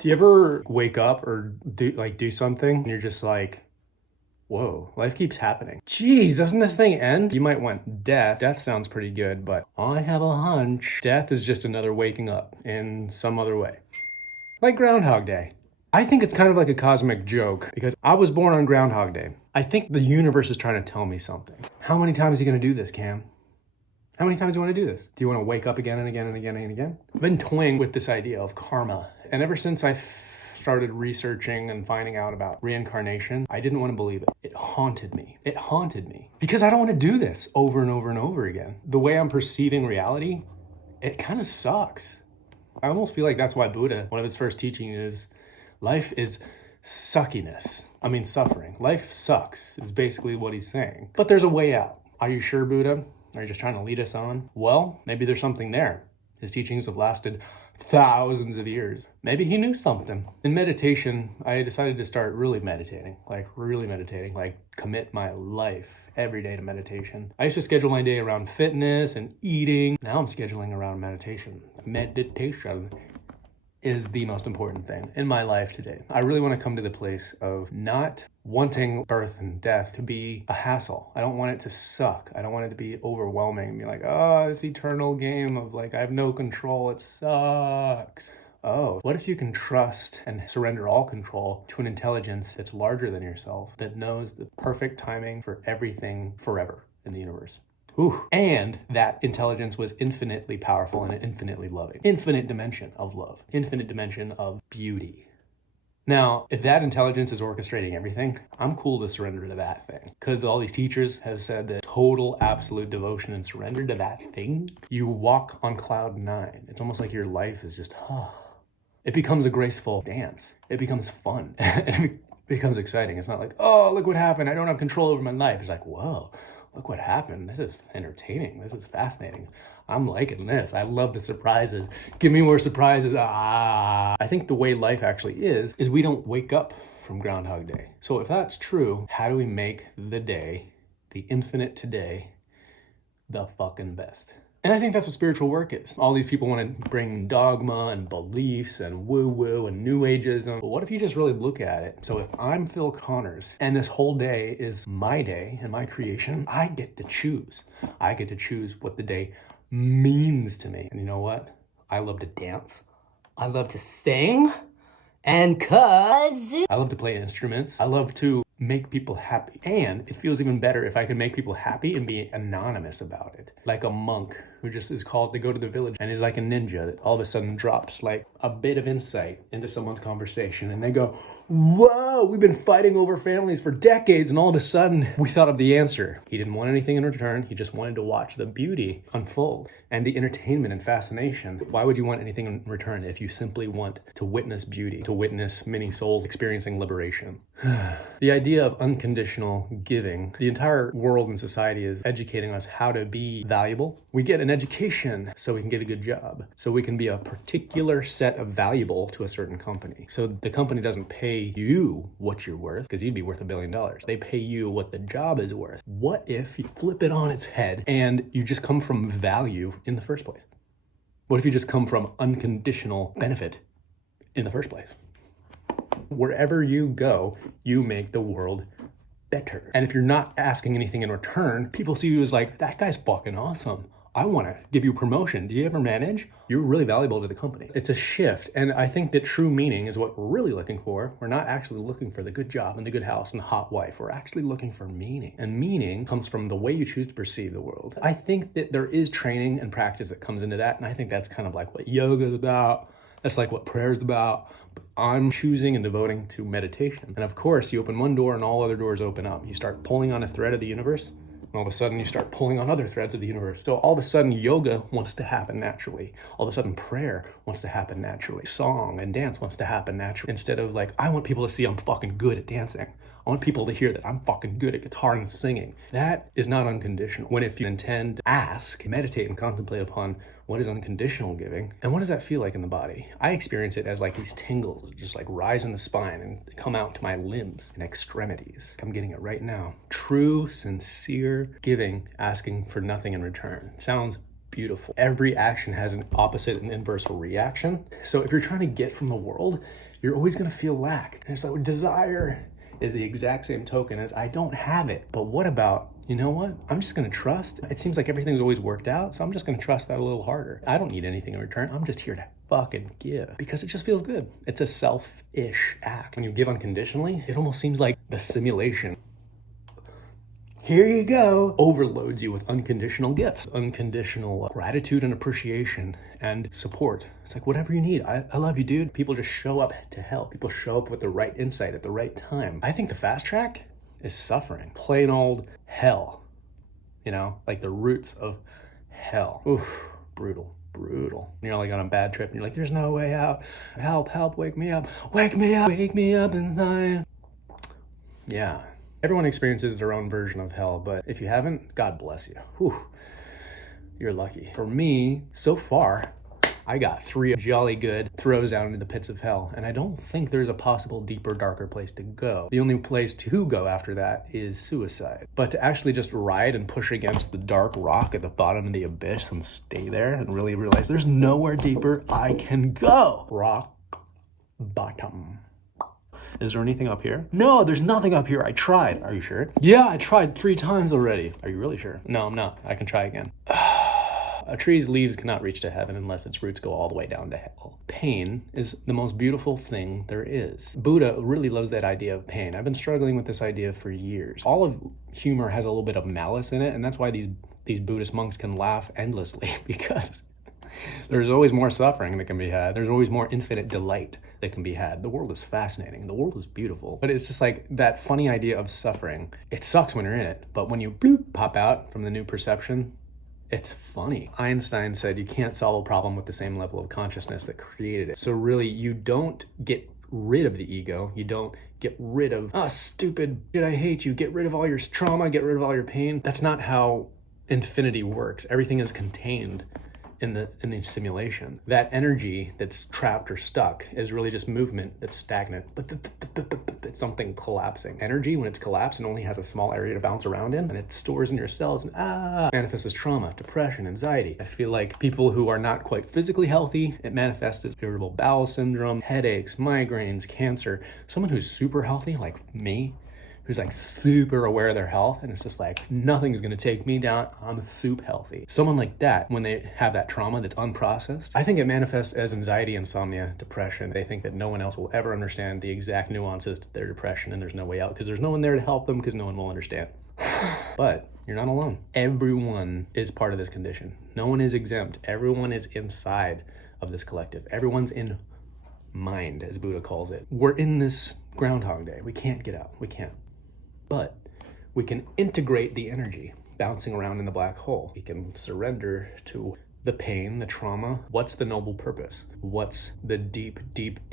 Do you ever wake up or do something and you're just like, whoa, life keeps happening. Geez, doesn't this thing end? You might want death. Death sounds pretty good, but I have a hunch. Death is just another waking up in some other way. Like Groundhog Day. I think it's kind of like a cosmic joke because I was born on Groundhog Day. I think the universe is trying to tell me something. How many times are you gonna do this, Cam? How many times do you want to do this? Do you want to wake up again and again and again and again? I've been toying with this idea of karma. And ever since I started researching and finding out about reincarnation, I didn't want to believe it. It haunted me. It haunted me. Because I don't want to do this over and over and over again. The way I'm perceiving reality, it kind of sucks. I almost feel like that's why Buddha, one of his first teachings is, life is suckiness. I mean, suffering. Life sucks is basically what he's saying. But there's a way out. Are you sure, Buddha? Are you just trying to lead us on? Well, maybe there's something there. His teachings have lasted thousands of years. Maybe he knew something. In meditation, I decided to start really meditating, like commit my life every day to meditation. I used to schedule my day around fitness and eating. Now I'm scheduling around meditation. Meditation is the most important thing in my life today. I really want to come to the place of not wanting birth and death to be a hassle. I don't want it to suck. I don't want it to be overwhelming and be like, oh, this eternal game of like, I have no control. It sucks. Oh, what if you can trust and surrender all control to an intelligence that's larger than yourself, that knows the perfect timing for everything forever in the universe? Ooh. And that intelligence was infinitely powerful and infinitely loving. Infinite dimension of love. Infinite dimension of beauty. Now, if that intelligence is orchestrating everything, I'm cool to surrender to that thing. Because all these teachers have said that total, absolute devotion and surrender to that thing, you walk on cloud 9. It's almost like your life is just, It becomes a graceful dance. It becomes fun. It becomes exciting. It's not like, oh, look what happened. I don't have control over my life. It's like, whoa. Look what happened. This is entertaining. This is fascinating. I'm liking this. I love the surprises. Give me more surprises. I think the way life actually is we don't wake up from Groundhog Day. So if that's true, how do we make the day, the infinite today, the fucking best? And I think that's what spiritual work is. All these people want to bring dogma and beliefs and woo-woo and new ageism. But what if you just really look at it? So if I'm Phil Connors and this whole day is my day and my creation, I get to choose. I get to choose what the day means to me. And you know what? I love to dance. I love to sing. And I love to play instruments. I love to make people happy. And it feels even better if I can make people happy and be anonymous about it. Like a monk who just is called to go to the village and is like a ninja that all of a sudden drops like a bit of insight into someone's conversation. And they go, whoa, we've been fighting over families for decades. And all of a sudden we thought of the answer. He didn't want anything in return. He just wanted to watch the beauty unfold and the entertainment and fascination. Why would you want anything in return if you simply want to witness beauty, to witness many souls experiencing liberation? The idea of unconditional giving. The entire world and society is educating us how to be valuable. We get an education so we can get a good job, so we can be a particular set of valuable to a certain company. So the company doesn't pay you what you're worth, because you'd be worth $1 billion. They pay you what the job is worth. What if you flip it on its head and you just come from value in the first place? What if you just come from unconditional benefit in the first place? Wherever you go, you make the world better. And if you're not asking anything in return, people see you as like, that guy's fucking awesome. I want to give you promotion. Do you ever manage? You're really valuable to the company. It's a shift. And I think that true meaning is what we're really looking for. We're not actually looking for the good job and the good house and the hot wife. We're actually looking for meaning. And meaning comes from the way you choose to perceive the world. I think that there is training and practice that comes into that. And I think that's kind of like what yoga is about. That's like what prayer is about. But I'm choosing and devoting to meditation. And of course, you open one door and all other doors open up. You start pulling on a thread of the universe. And all of a sudden you start pulling on other threads of the universe. So all of a sudden yoga wants to happen naturally. All of a sudden prayer wants to happen naturally. Song and dance wants to happen naturally. Instead of like, I want people to see I'm fucking good at dancing. I want people to hear that I'm fucking good at guitar and singing. That is not unconditional. When if you intend to ask, meditate and contemplate upon what is unconditional giving, and what does that feel like in the body? I experience it as like these tingles that just like rise in the spine and come out to my limbs and extremities. I'm getting it right now. True, sincere giving, asking for nothing in return. Sounds beautiful. Every action has an opposite and inverse reaction. So if you're trying to get from the world, you're always gonna feel lack. And it's like desire is the exact same token as I don't have it. But what about, you know what? I'm just gonna trust. It seems like everything's always worked out, so I'm just gonna trust that a little harder. I don't need anything in return. I'm just here to fucking give because it just feels good. It's a selfish act. When you give unconditionally, it almost seems like the simulation. Here you go, overloads you with unconditional gifts, unconditional gratitude and appreciation and support. It's like, whatever you need. I love you, dude. People just show up to help. People show up with the right insight at the right time. I think the fast track is suffering. Plain old hell, you know, like the roots of hell. Oof, brutal. You're like on a bad trip and you're like, there's no way out. Help, wake me up inside. Yeah. Everyone experiences their own version of hell, but if you haven't, God bless you. Whew, you're lucky. For me, so far, I got 3 jolly good throws down into the pits of hell, and I don't think there's a possible deeper, darker place to go. The only place to go after that is suicide. But to actually just ride and push against the dark rock at the bottom of the abyss and stay there and really realize there's nowhere deeper I can go. Rock bottom. Is there anything up here? No, there's nothing up here. I tried. Are you sure? Yeah, I tried 3 times already. Are you really sure? No, I'm not. I can try again. A tree's leaves cannot reach to heaven unless its roots go all the way down to hell. Pain is the most beautiful thing there is. Buddha really loves that idea of pain. I've been struggling with this idea for years. All of humor has a little bit of malice in it, and that's why these Buddhist monks can laugh endlessly, because there's always more suffering that can be had. There's always more infinite delight that can be had. The world is fascinating. The world is beautiful. But it's just like that funny idea of suffering. It sucks when you're in it, but when you bloop, pop out from the new perception, it's funny. Einstein said you can't solve a problem with the same level of consciousness that created it. So really, you don't get rid of the ego. You don't get rid of, stupid shit, I hate you. Get rid of all your trauma, get rid of all your pain. That's not how infinity works. Everything is contained in the simulation. That energy that's trapped or stuck is really just movement that's stagnant. It's something collapsing. Energy, when it's collapsed and only has a small area to bounce around in, and it stores in your cells and manifests as trauma, depression, anxiety. I feel like people who are not quite physically healthy, it manifests as irritable bowel syndrome, headaches, migraines, cancer. Someone who's super healthy, like me, who's like super aware of their health, and it's just like, nothing's gonna take me down, I'm soup healthy. Someone like that, when they have that trauma that's unprocessed, I think it manifests as anxiety, insomnia, depression. They think that no one else will ever understand the exact nuances to their depression, and there's no way out because there's no one there to help them because no one will understand. But you're not alone. Everyone is part of this condition. No one is exempt. Everyone is inside of this collective. Everyone's in mind, as Buddha calls it. We're in this Groundhog Day. We can't get out. We can't. But we can integrate the energy bouncing around in the black hole. We can surrender to the pain, the trauma. What's the noble purpose? What's the deep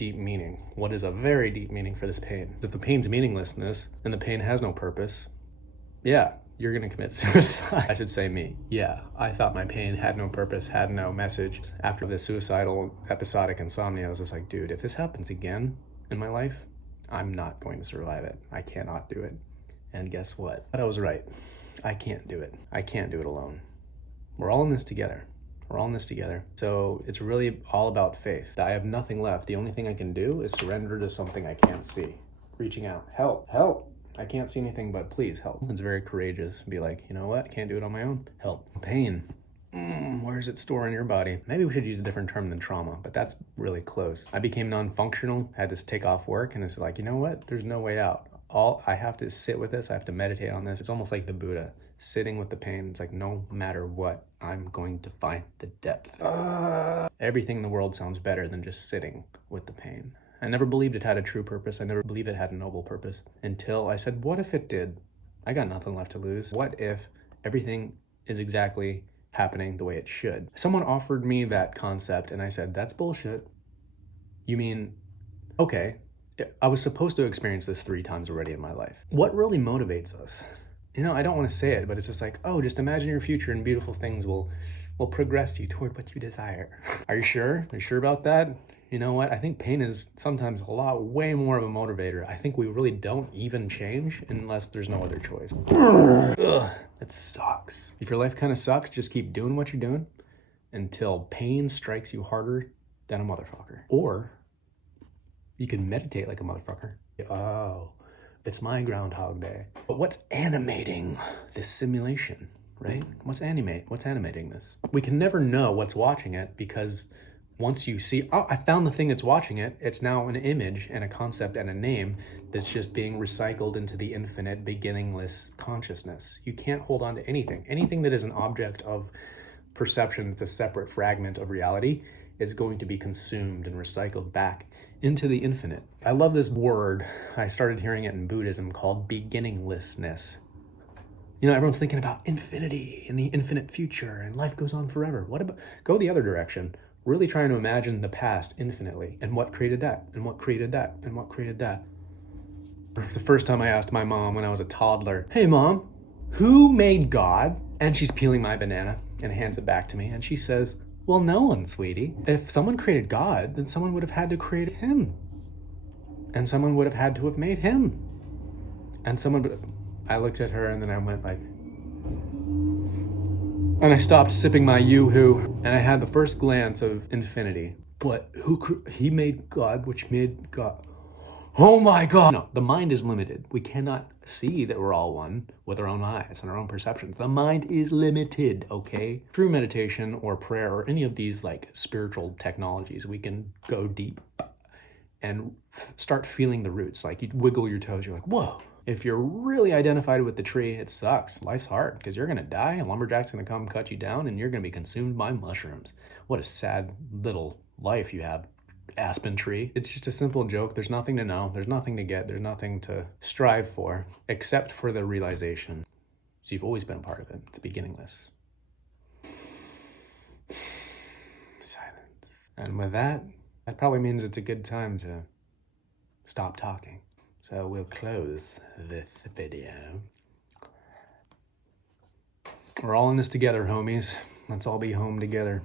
meaning? What is a very deep meaning for this pain? If the pain's meaninglessness and the pain has no purpose, yeah, you're gonna commit suicide. I should say me. Yeah, I thought my pain had no purpose, had no message. After the suicidal episodic insomnia, I was just like, dude, if this happens again in my life, I'm not going to survive it. I cannot do it. And guess what? But I was right. I can't do it. I can't do it alone. We're all in this together. We're all in this together. So it's really all about faith. I have nothing left. The only thing I can do is surrender to something I can't see. Reaching out. Help. I can't see anything, but please help. It's very courageous. Be like, you know what? I can't do it on my own. Help. Pain. Where is it stored in your body? Maybe we should use a different term than trauma, but that's really close. I became non-functional, had to take off work, and it's like, you know what? There's no way out. I have to sit with this. I have to meditate on this. It's almost like the Buddha, sitting with the pain. It's like, no matter what, I'm going to find the depth. Everything in the world sounds better than just sitting with the pain. I never believed it had a true purpose. I never believed it had a noble purpose until I said, what if it did? I got nothing left to lose. What if everything is exactly happening the way it should? Someone offered me that concept and I said, that's bullshit. You mean, okay, I was supposed to experience this 3 times already in my life. What really motivates us? You know, I don't want to say it, but it's just like, oh, just imagine your future and beautiful things will progress you toward what you desire. Are you sure? Are you sure about that? You know what? I think pain is sometimes way more of a motivator. I think we really don't even change unless there's no other choice. Ugh, it sucks. If your life kind of sucks, just keep doing what you're doing. until pain strikes you harder than a motherfucker. Or you can meditate like a motherfucker. Oh, it's my Groundhog Day. But what's animating this simulation, right? What's animating this? We can never know what's watching it, because once you see, oh, I found the thing that's watching it, it's now an image and a concept and a name that's just being recycled into the infinite, beginningless consciousness. You can't hold on to anything. Anything that is an object of perception that's a separate fragment of reality is going to be consumed and recycled back into the infinite. I love this word. I started hearing it in Buddhism called beginninglessness. You know, everyone's thinking about infinity and the infinite future and life goes on forever. What about, go the other direction. Really trying to imagine the past infinitely and what created that and what created that and what created that. The first time I asked my mom when I was a toddler, hey mom, who made God? And she's peeling my banana and hands it back to me. And she says, well, no one, sweetie. If someone created God, then someone would have had to create him. And someone would have had to have made him. And I looked at her and then I went like, and I stopped sipping my yoo-hoo and I had the first glance of infinity. But he made God, which made God. Oh my God. No, the mind is limited. We cannot see that we're all one with our own eyes and our own perceptions. The mind is limited, okay? Through meditation or prayer or any of these like spiritual technologies, we can go deep and start feeling the roots. Like you wiggle your toes, you're like, whoa. If you're really identified with the tree, it sucks. Life's hard because you're gonna die, a lumberjack's gonna come cut you down and you're gonna be consumed by mushrooms. What a sad little life you have, aspen tree. It's just a simple joke. There's nothing to know. There's nothing to get. There's nothing to strive for except for the realization. So you've always been a part of it. It's beginningless. Silence. And with that probably means it's a good time to stop talking. So we'll close this video. We're all in this together, homies. Let's all be home together.